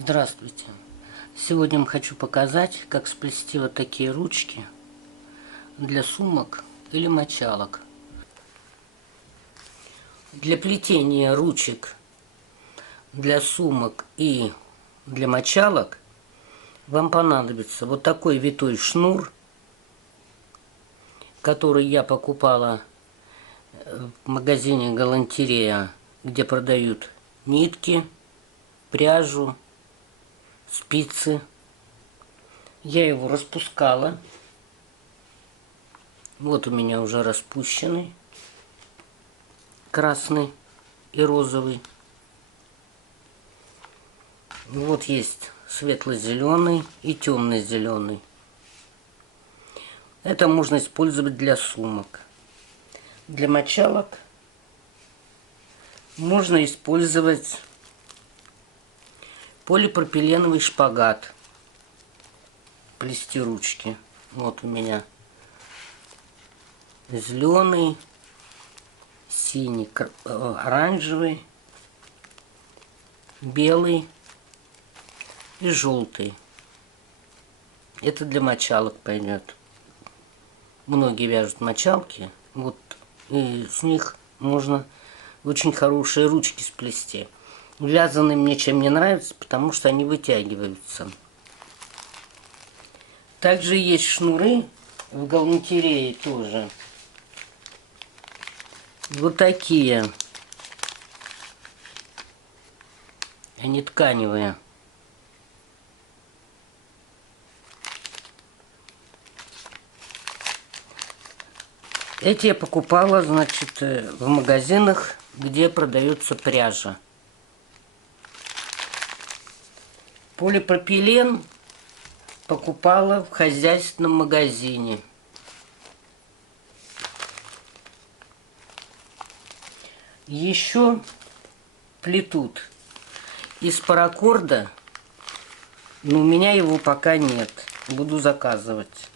Здравствуйте! Сегодня хочу показать, как сплести вот такие ручки для сумок или мочалок. Для плетения ручек для сумок и для мочалок вам понадобится вот такой витой шнур, который я покупала в магазине Галантерея, где продают нитки, пряжу, спицы. Я его распускала. Вот у меня уже распущенный, красный и розовый. Вот есть светло-зеленый и темно-зеленый. Это можно использовать для сумок. Для мочалок можно использовать полипропиленовый шпагат. Плести ручки. Вот у меня зеленый, синий, оранжевый, белый и желтый. Это для мочалок пойдет. Многие вяжут мочалки, вот из них можно очень хорошие ручки сплести. Вязаные мне чем не нравятся, потому что они вытягиваются. Также есть шнуры в галантерее тоже. Вот такие. Они тканевые. Эти я покупала, значит, в магазинах, где продается пряжа. Полипропилен покупала в хозяйственном магазине. Еще плетут из паракорда, но у меня его пока нет. Буду заказывать.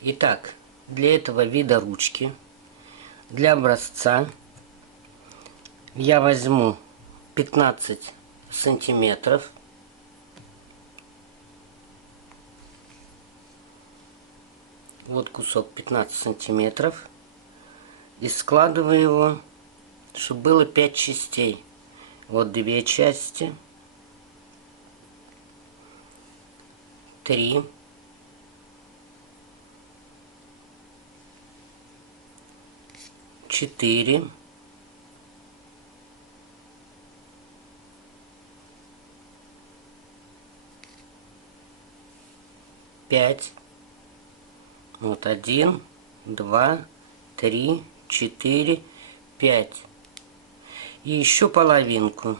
Итак, для этого вида ручки, для образца, я возьму 15 сантиметров. Вот кусок 15 сантиметров. И складываю его, чтобы было 5 частей. Вот 2 части. 3. 4. 5. Вот 1, 2, 3, 4, 5. И еще половинку.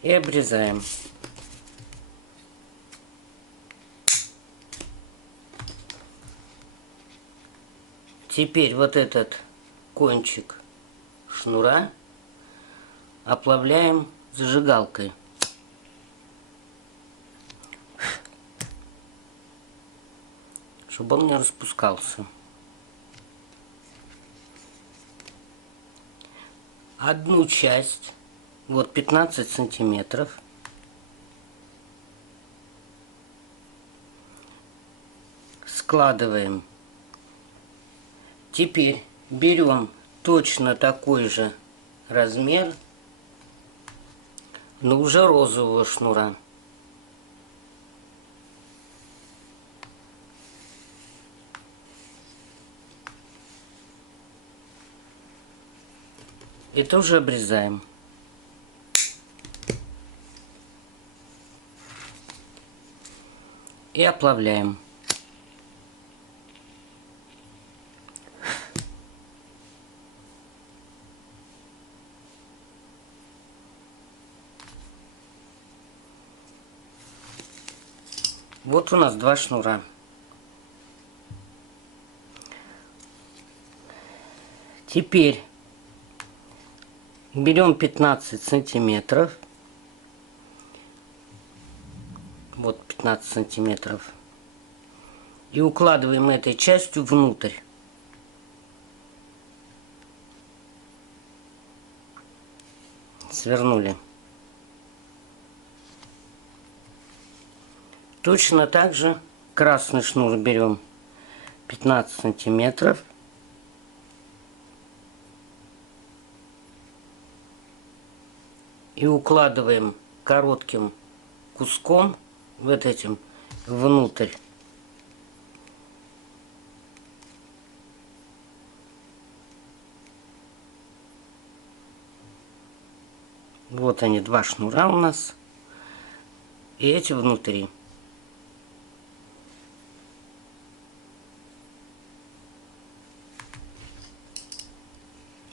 И обрезаем. Теперь вот этот кончик шнура оплавляем зажигалкой. Чтобы он не распускался. Одну часть, вот 15 сантиметров, складываем. Теперь берем точно такой же размер, но уже розового шнура. И тоже обрезаем. И оплавляем. Вот у нас 2 шнура. Теперь берем 15 сантиметров. Вот 15 сантиметров. И укладываем этой частью внутрь. Свернули. Точно так же красный шнур берем 15 сантиметров. И укладываем коротким куском вот этим внутрь. Вот они, два шнура у нас. И эти внутри.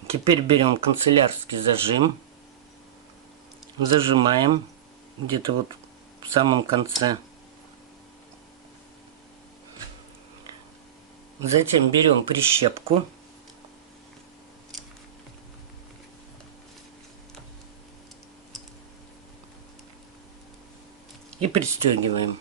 Теперь берем канцелярский зажим. Зажимаем где-то вот в самом конце. Затем берем прищепку. И пристегиваем.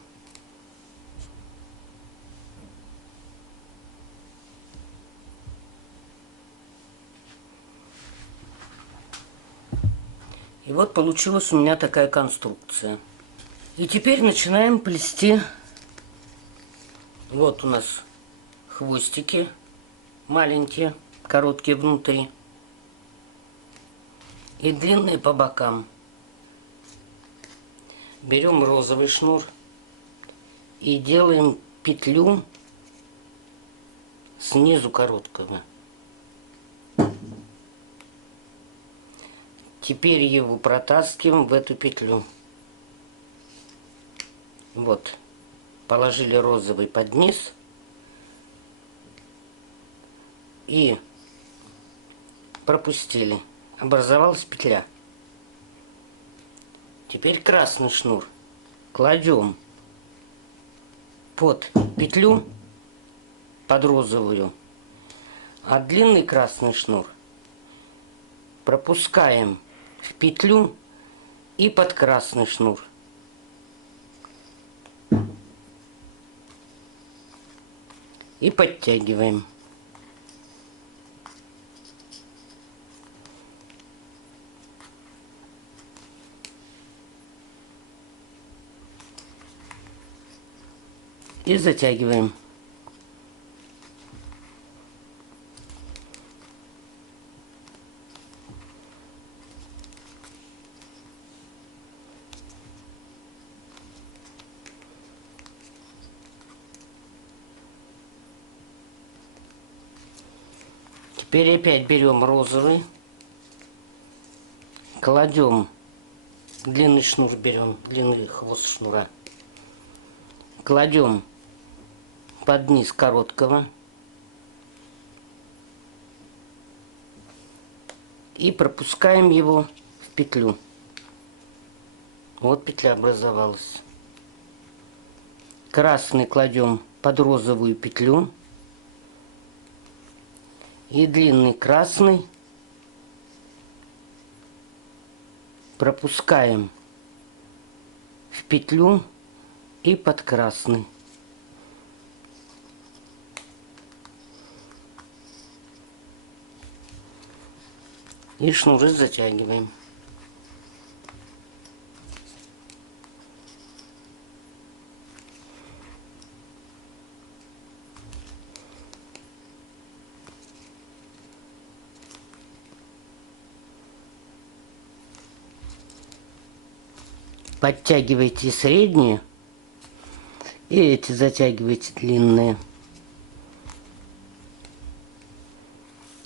И вот получилась у меня такая конструкция. И теперь начинаем плести. Вот у нас хвостики маленькие, короткие внутри. И длинные по бокам. Берем розовый шнур и делаем петлю снизу короткого. Теперь его протаскиваем в эту петлю. Вот. Положили розовый под низ. И пропустили. Образовалась петля. Теперь красный шнур кладем под петлю, под розовую. А длинный красный шнур пропускаем в петлю и под красный шнур. И подтягиваем. И затягиваем. Теперь опять берем розовый, кладем, длинный шнур берем, длинный хвост шнура, кладем под низ короткого и пропускаем его в петлю. Вот петля образовалась. Красный кладем под розовую петлю. И длинный красный пропускаем в петлю и под красный. И шнуры затягиваем. Подтягивайте средние и эти затягивайте длинные.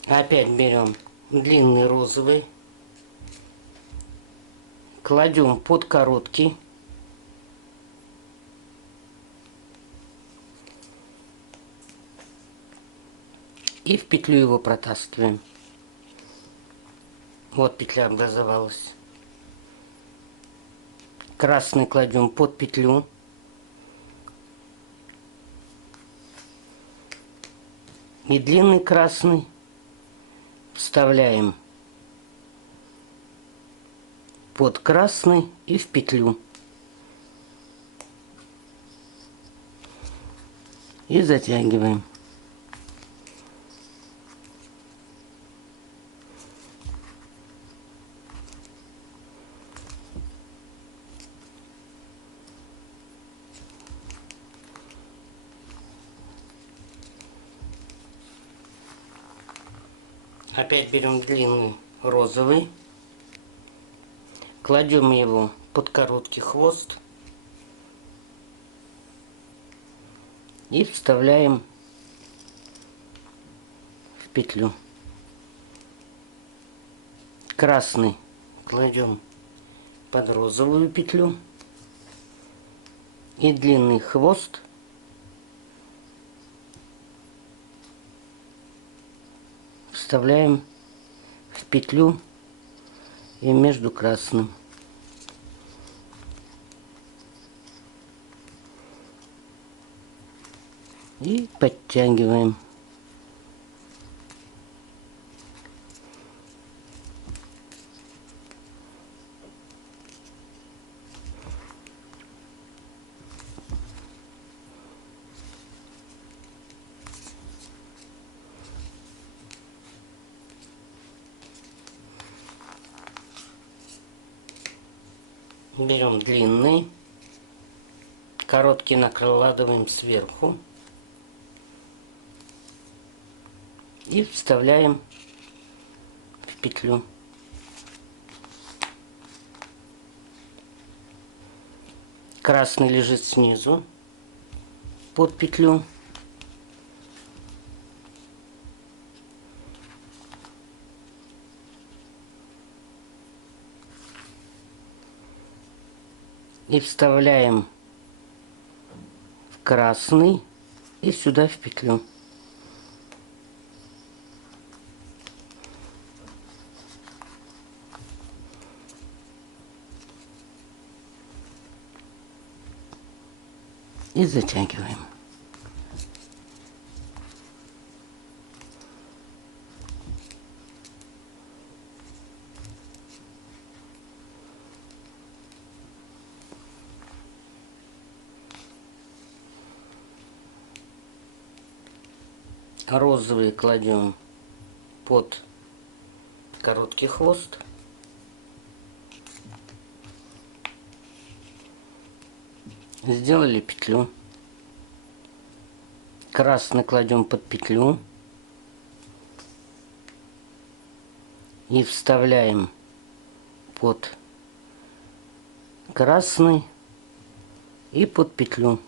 Опять берем длинный розовый, кладем под короткий и в петлю его протаскиваем. Вот петля образовалась. Красный кладем под петлю. И длинный красный вставляем под красный и в петлю. И затягиваем. Опять берем длинный розовый, кладем его под короткий хвост и вставляем в петлю. Красный кладем под розовую петлю и длинный хвост вставляем в петлю и между красным. И подтягиваем. Берем длинный, короткий накладываем сверху и вставляем в петлю. Красный лежит снизу под петлю. И вставляем в красный и сюда в петлю. И затягиваем. Розовый кладем под короткий хвост. Сделали петлю. Красный кладем под петлю и вставляем под красный и под петлю.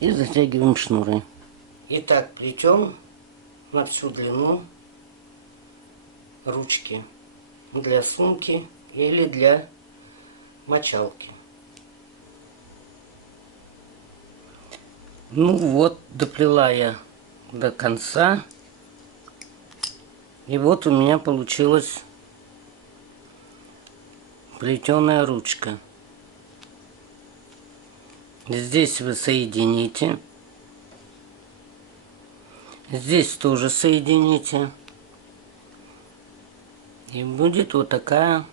И затягиваем шнуры. Итак, плетем на всю длину ручки для сумки или для мочалки. Ну вот, доплела я до конца. И вот у меня получилась плетеная ручка. Здесь вы соедините. Здесь тоже соедините. И будет вот такая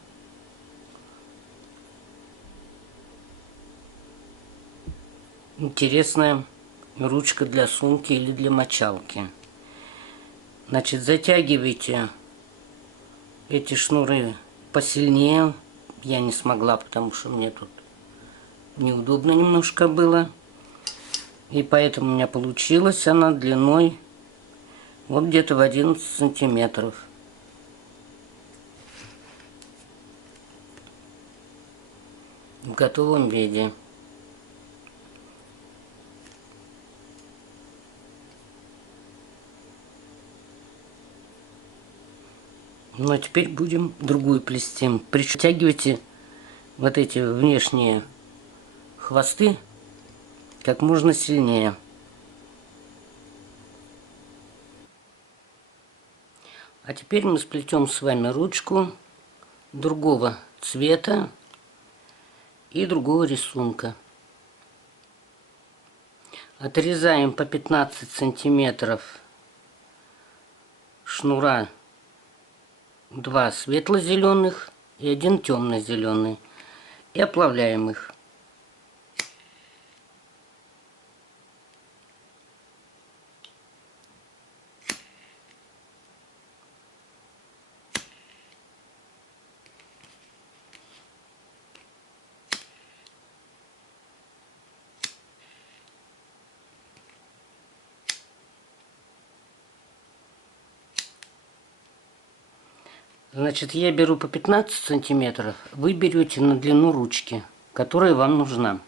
интересная ручка для сумки или для мочалки. Значит, затягивайте эти шнуры посильнее. Я не смогла, потому что мне тут неудобно немножко было. И поэтому у меня получилась она длиной вот где-то в 11 сантиметров. В готовом виде. Ну а теперь будем другую плести. Притягивайте вот эти внешние хвосты как можно сильнее. А теперь мы сплетем с вами ручку другого цвета и другого рисунка. Отрезаем по 15 сантиметров шнура, 2 светло-зеленых и 1 темно-зеленый, и оплавляем их. Значит, я беру по 15 сантиметров, вы берете на длину ручки, которая вам нужна.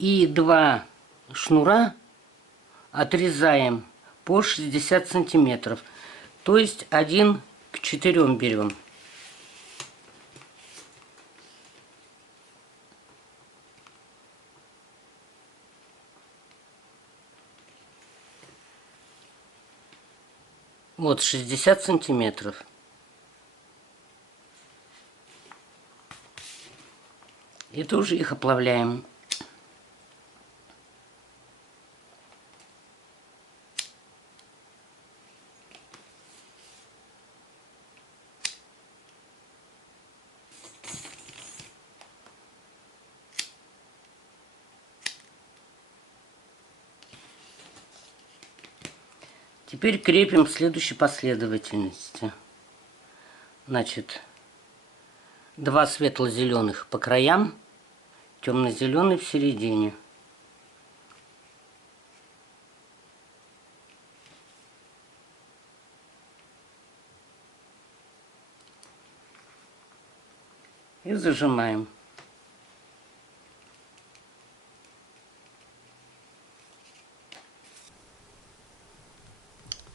И два шнура отрезаем по 60 сантиметров. То есть 1 к 4 берем. Вот 60 сантиметров. И тоже их оплавляем. Теперь крепим в следующей последовательности. Значит, два светло-зеленых по краям, темно-зеленый в середине. И зажимаем.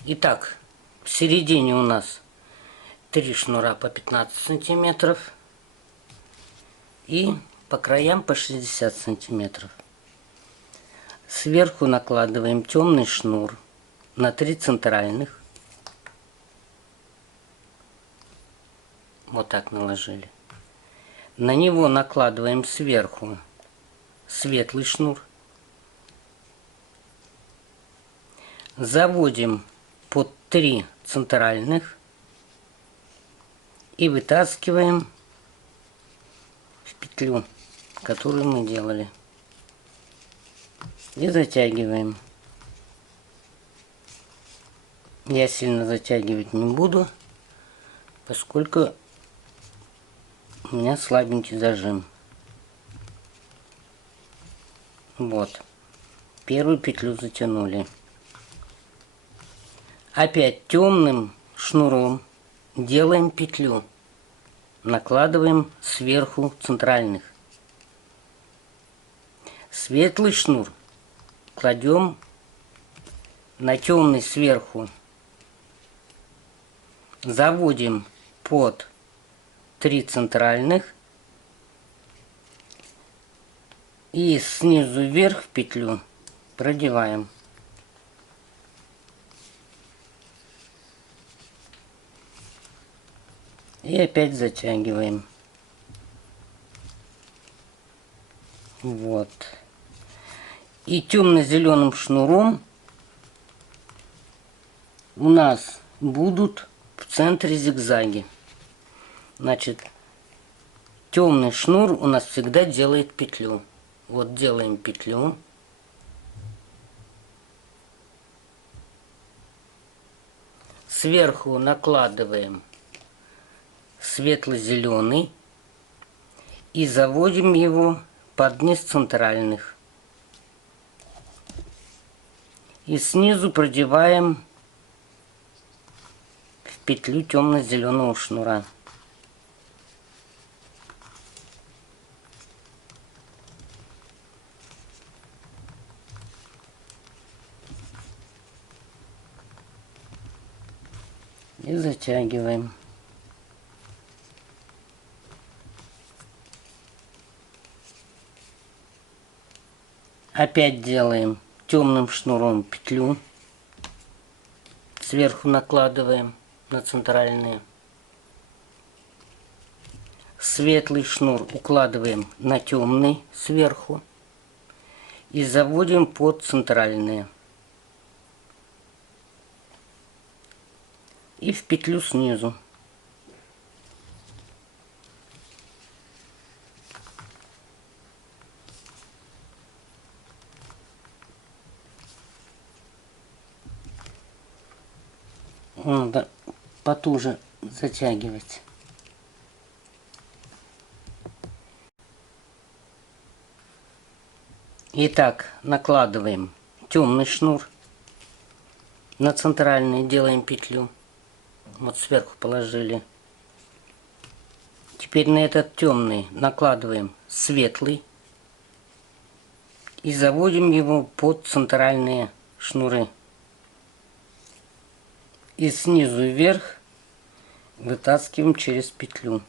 Итак, в середине у нас 3 шнура по 15 сантиметров и по краям по 60 сантиметров. Сверху накладываем темный шнур на 3 центральных. Вот так наложили. На него накладываем сверху светлый шнур. Заводим под 3 центральных и вытаскиваем в петлю, которую мы делали. И затягиваем. Я сильно затягивать не буду, поскольку у меня слабенький зажим. Вот. Первую петлю затянули. Опять темным шнуром делаем петлю. Накладываем сверху центральных. Светлый шнур кладем на темный сверху. Заводим под 3 центральных и снизу вверх в петлю продеваем. И опять затягиваем. Вот. И темно-зеленым шнуром у нас будут в центре зигзаги. Значит, темный шнур у нас всегда делает петлю. Вот делаем петлю. Сверху накладываем светло-зеленый и заводим его под низ центральных. И снизу продеваем в петлю темно-зеленого шнура. И затягиваем. Опять делаем темным шнуром петлю. Сверху накладываем на центральные. Светлый шнур укладываем на темный сверху. И заводим под центральные. И в петлю снизу. Надо потуже затягивать. Итак, накладываем темный шнур на центральный, делаем петлю. Вот сверху положили. Теперь на этот темный накладываем светлый и заводим его под центральные шнуры. И снизу вверх вытаскиваем через петлю.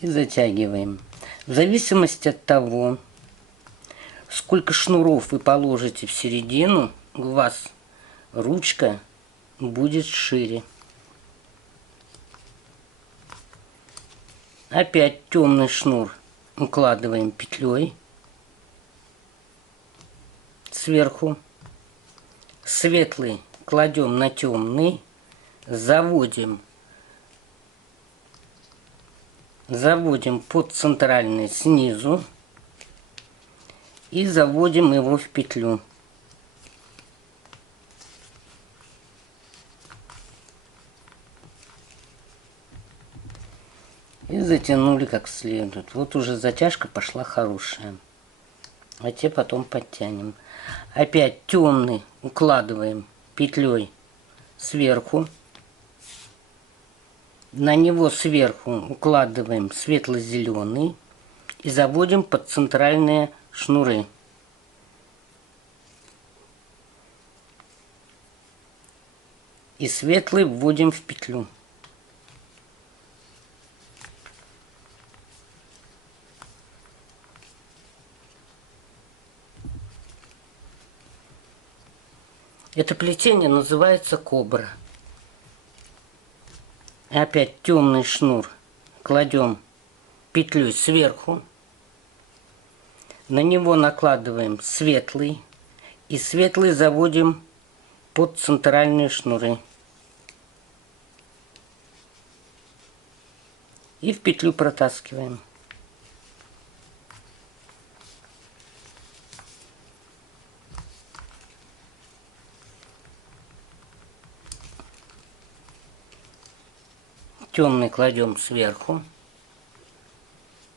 И затягиваем. В зависимости от того, сколько шнуров вы положите в середину, у вас ручка будет шире. Опять темный шнур укладываем петлей сверху. Светлый кладем на темный, заводим под центральный снизу и заводим его в петлю. И затянули как следует. Вот уже затяжка пошла хорошая. А те потом подтянем. Опять темный укладываем петлей сверху. На него сверху укладываем светло-зеленый и заводим под центральные шнуры. И светлый вводим в петлю. Это плетение называется кобра. И опять темный шнур кладем петлей сверху. На него накладываем светлый. И светлый заводим под центральные шнуры. И в петлю протаскиваем. Темный кладем сверху,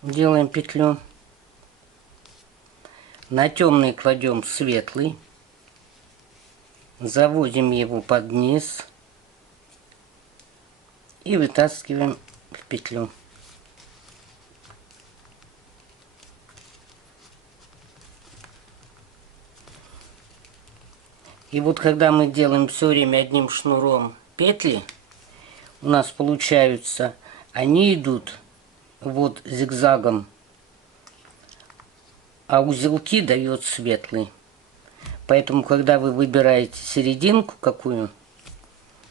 делаем петлю. На темный кладем светлый, заводим его под низ и вытаскиваем в петлю. И вот когда мы делаем все время одним шнуром петли, у нас получаются, они идут вот зигзагом, а узелки дает светлый. Поэтому, когда вы выбираете серединку какую,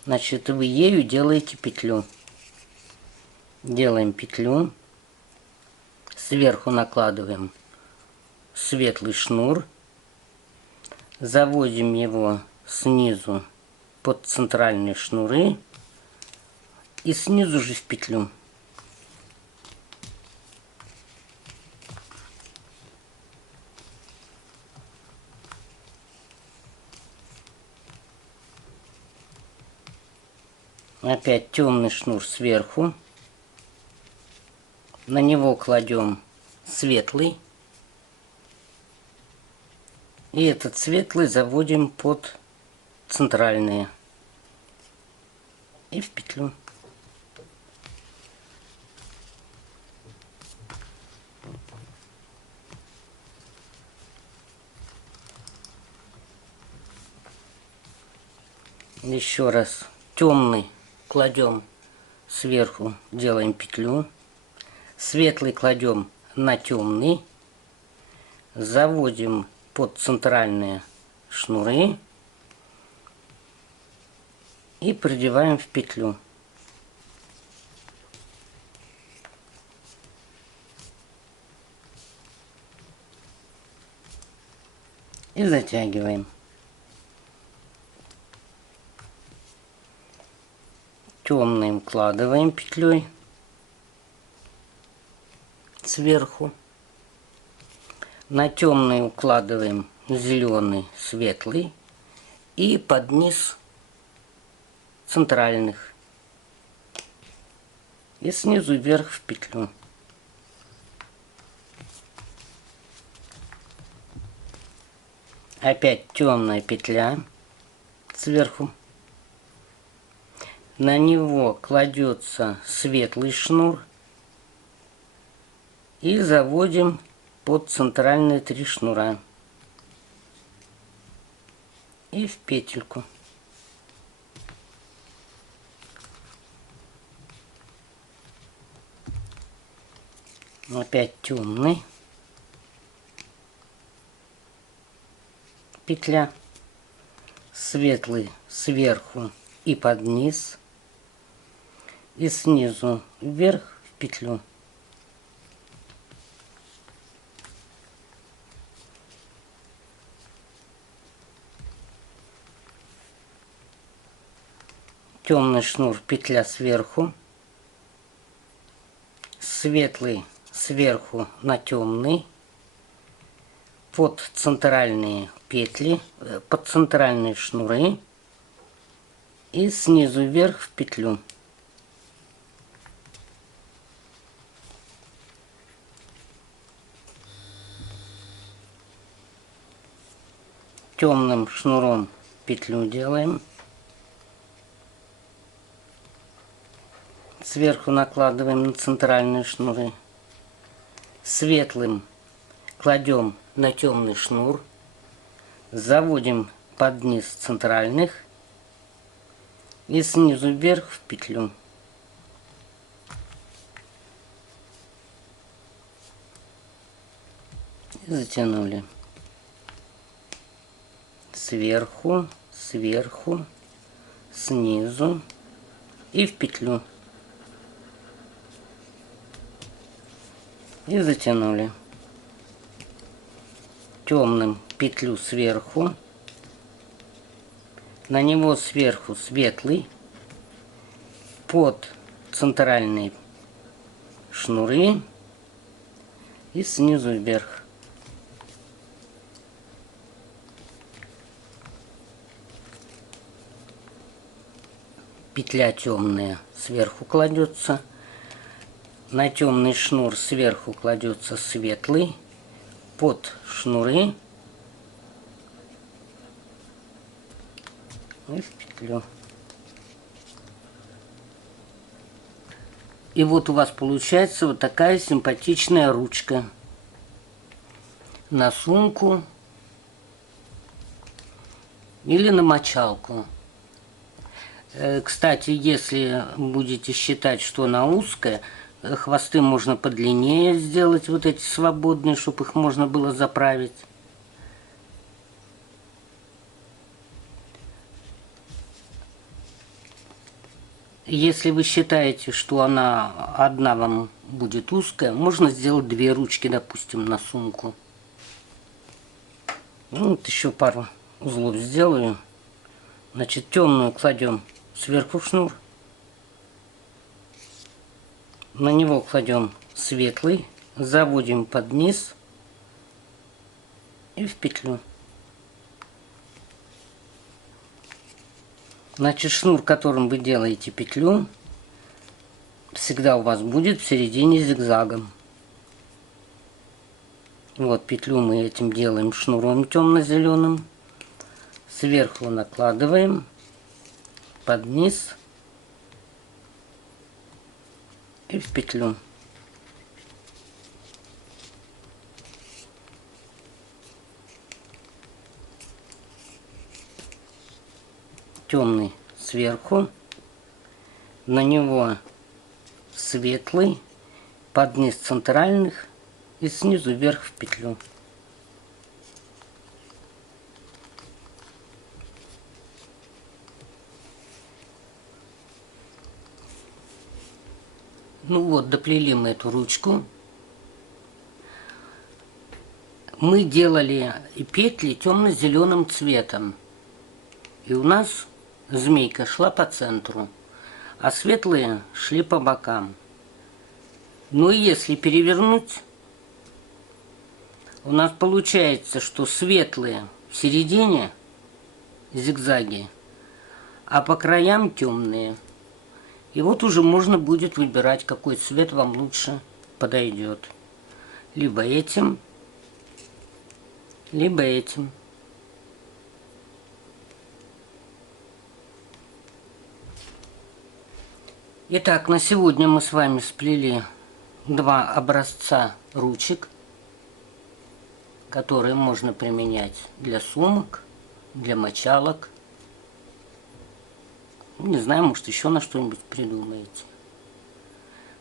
значит, вы ею делаете петлю. Делаем петлю, сверху накладываем светлый шнур, заводим его снизу под центральные шнуры и снизу же в петлю. Опять темный шнур сверху, на него кладем светлый, и этот светлый заводим под центральные и в петлю. Еще раз темный кладем сверху, делаем петлю, светлый кладем на темный, заводим под центральные шнуры и продеваем в петлю. И затягиваем. Темный укладываем петлей сверху. На темный укладываем зеленый, светлый и под низ центральных. И снизу вверх в петлю. Опять темная петля сверху. На него кладется светлый шнур. И заводим под центральные 3 шнура. И в петельку. Опять темный. Петля. Светлый сверху и под низ. И снизу вверх в петлю. Темный шнур, петля сверху. Светлый сверху на темный. Под центральные петли, под центральные шнуры. И снизу вверх в петлю. Темным шнуром петлю делаем. Сверху накладываем на центральные шнуры. Светлым кладем на темный шнур. Заводим под низ центральных. И снизу вверх в петлю. И затянули. Сверху, сверху, снизу и в петлю. И затянули. Темным петлю сверху. На него сверху светлый. Под центральные шнуры. И снизу вверх. Петля темная сверху кладется. На темный шнур сверху кладется светлый. Под шнуры. И в петлю. И вот у вас получается вот такая симпатичная ручка на сумку или на мочалку. Кстати, если будете считать, что она узкая, хвосты можно подлиннее сделать, вот эти свободные, чтобы их можно было заправить. Если вы считаете, что она одна вам будет узкая, можно сделать 2 ручки, допустим, на сумку. Ну, вот еще пару узлов сделаю. Значит, темную кладем сверху в шнур. На него кладем светлый, заводим под низ и в петлю. Значит, шнур, которым вы делаете петлю, всегда у вас будет в середине зигзагом. Вот петлю мы этим делаем шнуром темно-зеленым. Сверху накладываем под низ и в петлю. Темный сверху, на него светлый, под низ центральных и снизу вверх в петлю. Ну вот, доплели мы эту ручку. Мы делали петли темно-зеленым цветом. И у нас змейка шла по центру, а светлые шли по бокам. Но если перевернуть, у нас получается, что светлые в середине зигзаги, а по краям темные. И вот уже можно будет выбирать, какой цвет вам лучше подойдет. Либо этим, либо этим. Итак, на сегодня мы с вами сплели два образца ручек, которые можно применять для сумок, для мочалок. Не знаю, может, еще на что-нибудь придумаете.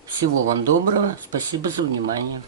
Всего вам доброго. Спасибо за внимание.